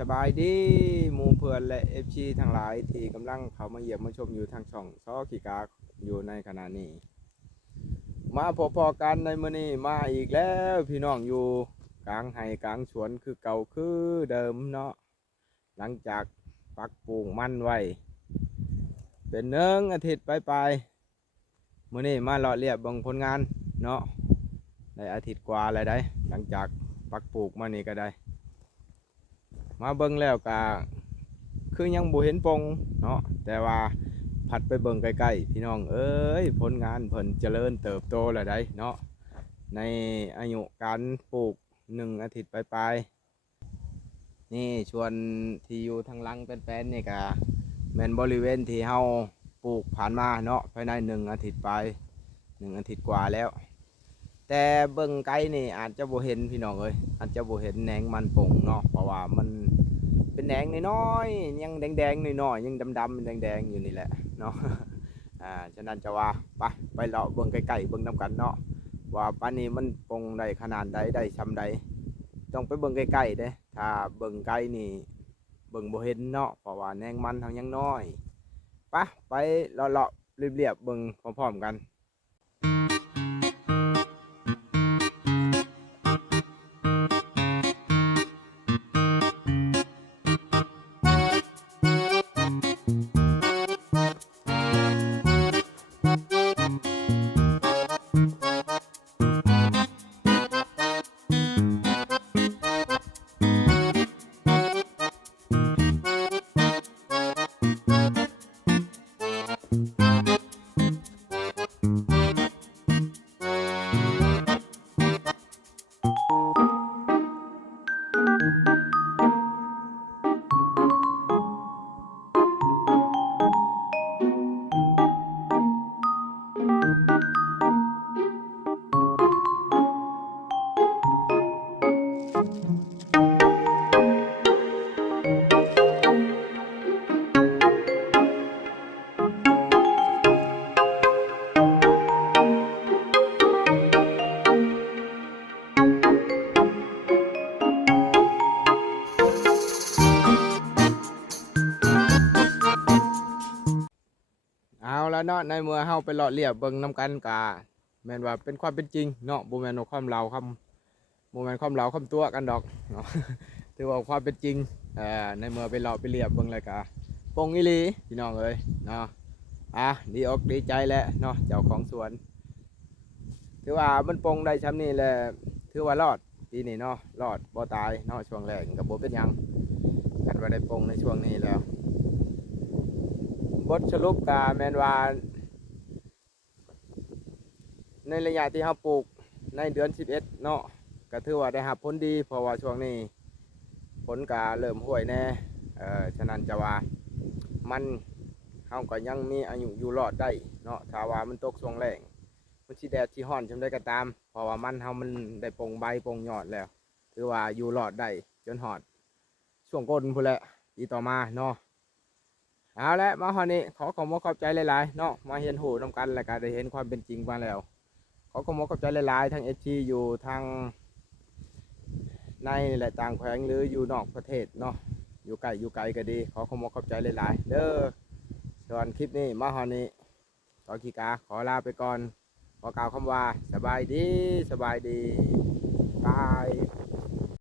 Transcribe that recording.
สบายดีหมู่เพื่อนและเอฟซีทั้งหลายที่กำลังเข้ามาเยี่ยมมาชมอยู่ทางช่องซอขีกาอยู่ในขณะนี้มาพอๆกันในมื้อนี้มาอีกแล้วพี่น้องอยู่กลางไห่กลางสวนคือเก่าคือเดิมเนาะหลังจากปักปลูกมันไว้เป็น1 อาทิตย์ไปมื้อนี้มาเลาะเลียบเบิ่งผลงานเนาะได้อาทิตย์กว่าแล้วได้หลังจากปักปลูกมานี่ก็ได้มาเบิ่งแล้วก็คือยังบ่เห็นปงเนาะแต่ว่าผัดไปเบิ่งใกล้ๆพี่น้องเอ้ยผลงานเพิ่นเจริญเติบโตแล้วได้เนาะในอายุการปลูก1 อาทิตย์ปลายๆนี่ชวนที่อยู่ทางหลังแป้นๆนี่ก็แม่นบริเวณที่เฮาปลูกผ่านมาเนาะภายใน1 อาทิตย์ไป1 อาทิตย์กว่าแล้วแต่เบิ่งไกลนี่อาจจะบ่เห็นพี่น้องเอ้ยอาจจะบ่เห็นแหนงมันปงเนาะเพราะว่ามันเป็นแหนงน้อยๆยังแดงๆน้อยๆยังดำๆแดงๆอยู่นี่แหละเนาะ ฉะนั้นจะว่าไปเลาะเบิ่งใกล้ๆเบิ่งนำกันเนาะว่าปานนี้มันปงได้ขนาดใดได้ซำใดต้องไปเบิ่งใกล้ๆเด้ถ้าเบิ่งไกลนี่เบิ่งบ่เห็นเนาะเพราะว่าแหนงมันเฮายังน้อยไปเลาะๆเรียบๆเบิ่งพร้อมๆกัน เอาแล้วเนาะในเมื่อเฮาไปเลาะเลียบเบิ่งนำกันกะแม่นว่าเป็นความเป็นจริงเนาะบ่แม่นว่าความเล่าคำบ่แม่นความเล่าคำตัวกันดอกเนาะ ถือว่าความเป็นจริงในเมื่อไปเลาะไปเลียบเบิ่งเลยกะปงอีหลีพี่น้องเอ้ยเนาะดีอกดีใจแหละเนาะเจ้าของสวนถือว่ามันปงได้ชำนี้แหละถือว่ารอดปีนี้เนาะรอดบ่ตายเนาะช่วงแรกก็บ่เป็นหยังกันว่าได้ปงในช่วงนี้แล้วบทสรุปกะแม่นว่า ในระยะที่เราปลูกในเดือน11เนาะก็ถือว่าได้รับผลดีเพราะว่าช่วงนี้ฝนก็เริ่มห่วยแน่ฉะนั้นจะว่ามันเฮาก็ยังมีอายุอยู่รอดได้เนาะถ้าว่ามันตกช่วงแล้งมันสิแดดสิร้อนจังได๋ก็ตามเพราะว่ามันเฮามันได้ปลงใบปลงยอดแล้วถือว่าอยู่รอดได้จนฮอดช่วงก้นพุ่นแหละอีต่อมาเนาะเอาละมาฮอดนี้ขอบใจหลายๆเนาะมาเรียนรู้นำกันแล้วก็ได้เห็นความเป็นจริงมาแล้ว ขอขอบใจหลายๆทั้งเอชีอยู่ทางในและต่างแขวงหรืออยู่นอกประเทศเนาะอยู่ไกลก็ดีขอบใจหลายๆเด้อส่วนคลิปนี้มาฮอนี้ขอขีกาขอลาไปก่อนขอกล่าวคำว่าสบายดีบาย